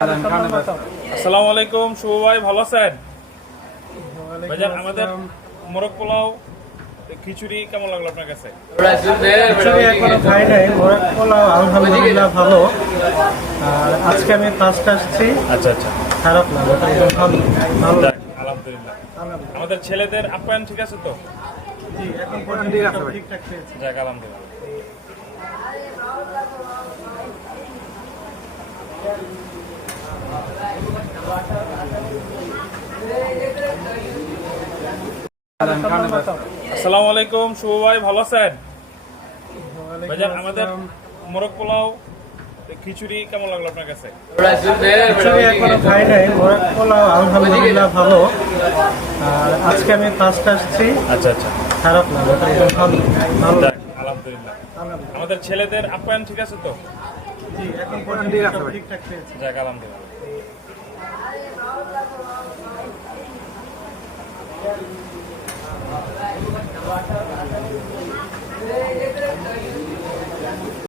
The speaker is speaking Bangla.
আসসালামু আলাইকুম শুভ ভাই, ভালো আছেন? ভাইজান আমাদের মোরগ পোলাও খিচুড়ি কেমন লাগলো আপনার কাছে? খিচুড়ি এখনো খাই নাই, মোরগ পোলাও আলহামদুলিল্লাহ ভালো। আর আজকে আমি ফার্স্ট আসছি, আচ্ছা আচ্ছা, খারাপ না, একদম ভালো ভালো। যাক, আলহামদুলিল্লাহ। আমাদের ছেলেদের আপ্যায়ন ঠিক আছে তো? জি, এখন পর্যন্ত সব ঠিকঠাক পেয়েছি। যাক, আলহামদুলিল্লাহ। আসসালামু আলাইকুম শুভ ভাই, ভালো আছেন? ভাইজান আমাদের মোরগ পোলাও খিচুড়ি কেমন লাগলো আপনার কাছে? খিচুড়ি এখনো খাই নাই, মোরগ পোলাও আলহামদুলিল্লাহ ভালো। আর আজকে আমি ফার্স্ট আসছি, আচ্ছা আচ্ছা, খারাপ না, একদম ভালো ভালো। যাক, আলহামদুলিল্লাহ। আমাদের ছেলেদের আপ্যায়ন ঠিক আছে তো? জি, এখন পর্যন্ত সব ঠিকঠাক পেয়েছি। যাক, আলহামদুলিল্লাহ।